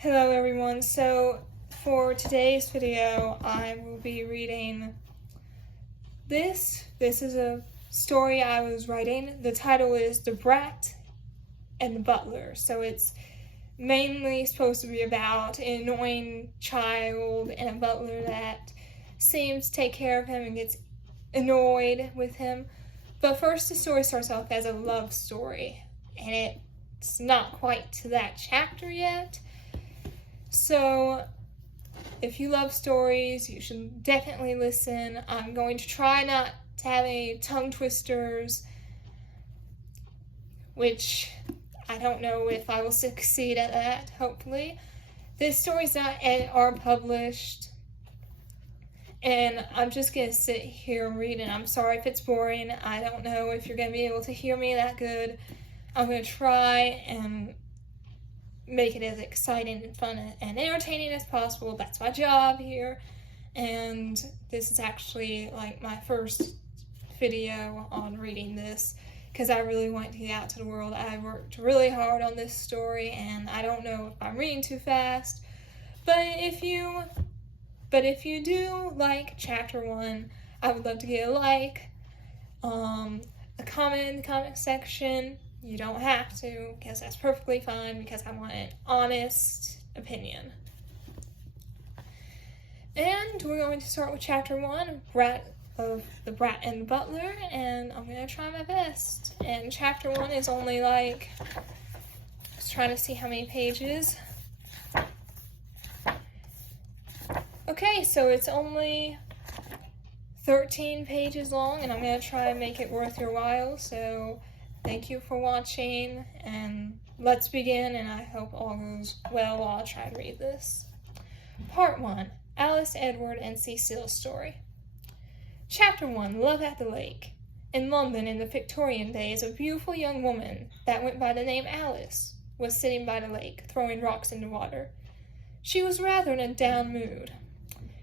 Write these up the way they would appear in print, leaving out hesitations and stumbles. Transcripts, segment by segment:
Hello everyone, so for today's video I will be reading this. This is a story I was writing. The title is The Brat and the Butler. So it's mainly supposed to be about an annoying child and a butler that seems to take care of him and gets annoyed with him. But first the story starts off as a love story, and it's not quite to that chapter yet. So, if you love stories, you should definitely listen. I'm going to try not to have any tongue twisters, which I don't know if I will succeed at that, hopefully. This story's not published, and I'm just going to sit here and read it. I'm sorry if it's boring. I don't know if you're going to be able to hear me that good. I'm going to try and make it as exciting and fun and entertaining as possible. That's my job here. And this is actually like my first video on reading this because I really want to get out to the world. I worked really hard on this story and I don't know if I'm reading too fast. But if you do like chapter 1, I would love to get a like, a comment in the comment section. You don't have to, because that's perfectly fine, because I want an honest opinion. And we're going to start with chapter 1, of The Brat and the Butler, and I'm going to try my best. And chapter 1 is only like, I was trying to see how many pages. Okay, so it's only 13 pages long, and I'm going to try and make it worth your while, so thank you for watching, and let's begin, and I hope all goes well while I try to read this. Part 1, Alice, Edward, and Cecile's Story. Chapter 1, Love at the Lake. In London in the Victorian days, a beautiful young woman that went by the name Alice was sitting by the lake, throwing rocks into water. She was rather in a down mood.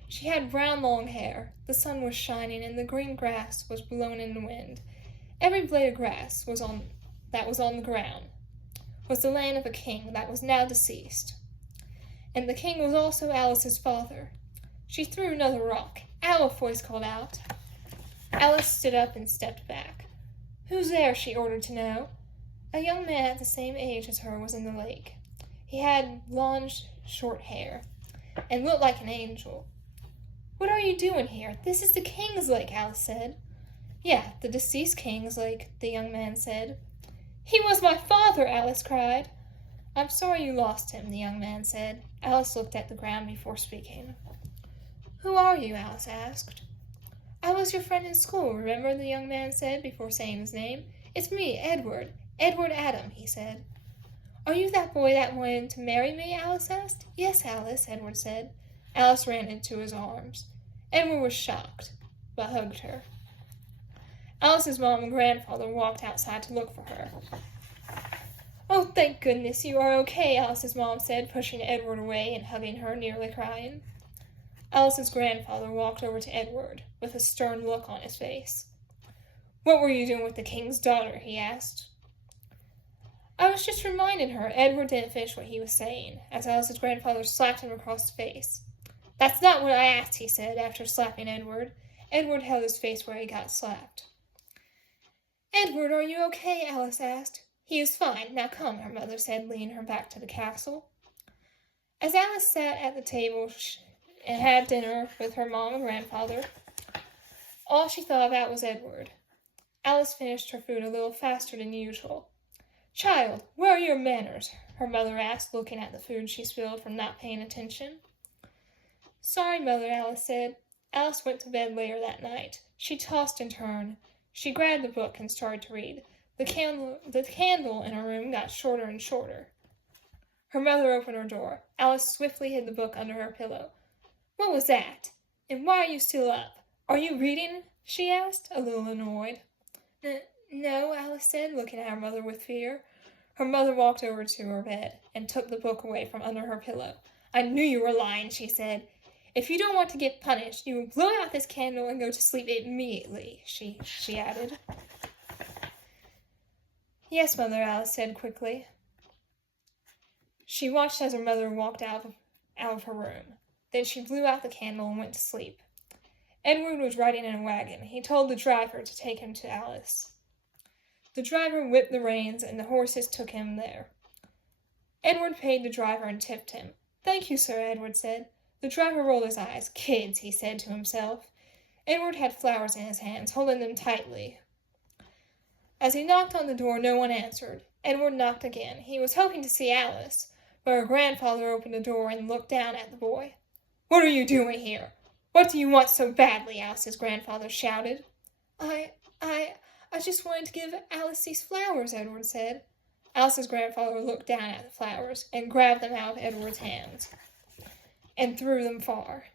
She had brown long hair, the sun was shining, and the green grass was blown in the wind. Every blade of grass that was on the ground was the land of a king that was now deceased. And the king was also Alice's father. She threw another rock. "Ow!" a voice called out. Alice stood up and stepped back. "Who's there?" she ordered to know. A young man at the same age as her was in the lake. He had blonde, short hair and looked like an angel. "What are you doing here? This is the king's lake," Alice said. "Yeah, the deceased king's lake," the young man said. "He was my father," Alice cried. "I'm sorry you lost him," the young man said. Alice looked at the ground before speaking. "Who are you?" Alice asked. "I was your friend in school, remember?" the young man said before saying his name. "It's me, Edward. Edward Adam," he said. "Are you that boy that wanted to marry me?" Alice asked. "Yes, Alice," Edward said. Alice ran into his arms. Edward was shocked, but hugged her. Alice's mom and grandfather walked outside to look for her. "Oh, thank goodness you are okay," Alice's mom said, pushing Edward away and hugging her, nearly crying. Alice's grandfather walked over to Edward with a stern look on his face. "What were you doing with the king's daughter?" he asked. "I was just reminding her." Edward didn't finish what he was saying, as Alice's grandfather slapped him across the face. "That's not what I asked," he said, after slapping Edward. Edward held his face where he got slapped. "Edward, are you okay?" Alice asked. "He is fine. Now come," her mother said, leading her back to the castle. As Alice sat at the table and had dinner with her mom and grandfather, all she thought about was Edward. Alice finished her food a little faster than usual. "Child, where are your manners?" her mother asked, looking at the food she spilled from not paying attention. "Sorry, Mother," Alice said. Alice went to bed later that night. She tossed and turned. She grabbed the book and started to read. The candle in her room got shorter and shorter. Her mother opened her door. Alice swiftly hid the book under her pillow. "What was that? And why are you still up? Are you reading?" she asked, a little annoyed. No," Alice said, looking at her mother with fear. Her mother walked over to her bed and took the book away from under her pillow. "I knew you were lying," she said. "If you don't want to get punished, you will blow out this candle and go to sleep immediately," she added. "Yes, Mother," Alice said quickly. She watched as her mother walked out of her room. Then she blew out the candle and went to sleep. Edward was riding in a wagon. He told the driver to take him to Alice. The driver whipped the reins, and the horses took him there. Edward paid the driver and tipped him. "Thank you, sir," Edward said. The driver rolled his eyes. "Kids," he said to himself. Edward had flowers in his hands, holding them tightly. As he knocked on the door, no one answered. Edward knocked again. He was hoping to see Alice, but her grandfather opened the door and looked down at the boy. "What are you doing here? What do you want so badly?" Alice's grandfather shouted. I just wanted to give Alice these flowers," Edward said. Alice's grandfather looked down at the flowers and grabbed them out of Edward's hands and threw them far.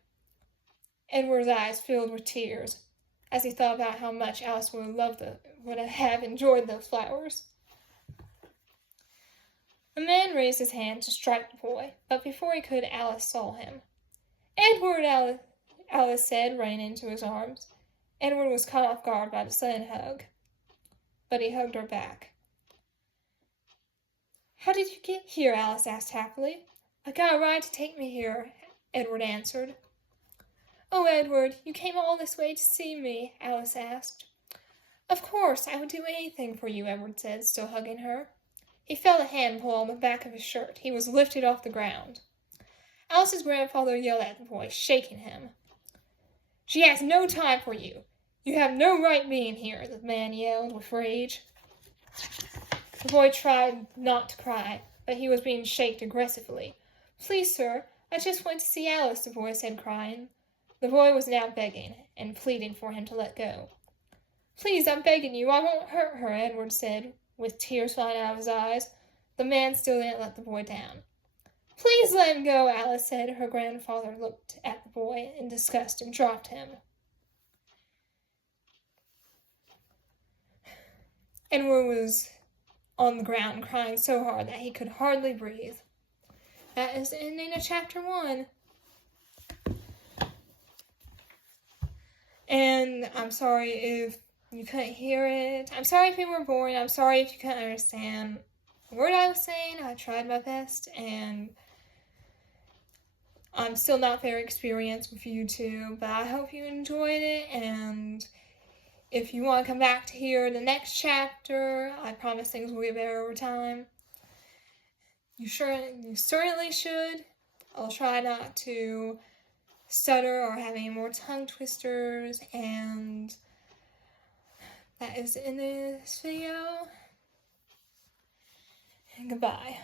Edward's eyes filled with tears as he thought about how much Alice would have enjoyed those flowers. A man raised his hand to strike the boy, but before he could, Alice saw him. "Edward," Alice said, running into his arms. Edward was caught off guard by the sudden hug, but he hugged her back. "How did you get here?" Alice asked happily. "I got a ride to take me here," Edward answered. "Oh, Edward, you came all this way to see me?" Alice asked. "Of course, I would do anything for you," Edward said, still hugging her. He felt a hand pull on the back of his shirt. He was lifted off the ground. Alice's grandfather yelled at the boy, shaking him. "She has no time for you. You have no right being here," the man yelled with rage. The boy tried not to cry, but he was being shaken aggressively. "Please, sir, I just went to see Alice," the boy said, crying. The boy was now begging and pleading for him to let go. "Please, I'm begging you, I won't hurt her," Edward said, with tears falling out of his eyes. The man still didn't let the boy down. "Please let him go," Alice said. Her grandfather looked at the boy in disgust and dropped him. Edward was on the ground crying so hard that he could hardly breathe. That is the ending of chapter 1. And I'm sorry if you couldn't hear it. I'm sorry if you were boring. I'm sorry if you couldn't understand a word I was saying. I tried my best, and I'm still not very experienced with YouTube, but I hope you enjoyed it, and if you want to come back to hear the next chapter, I promise things will get better over time. You certainly should. I'll try not to stutter or have any more tongue twisters, and that is the end of this video. And goodbye.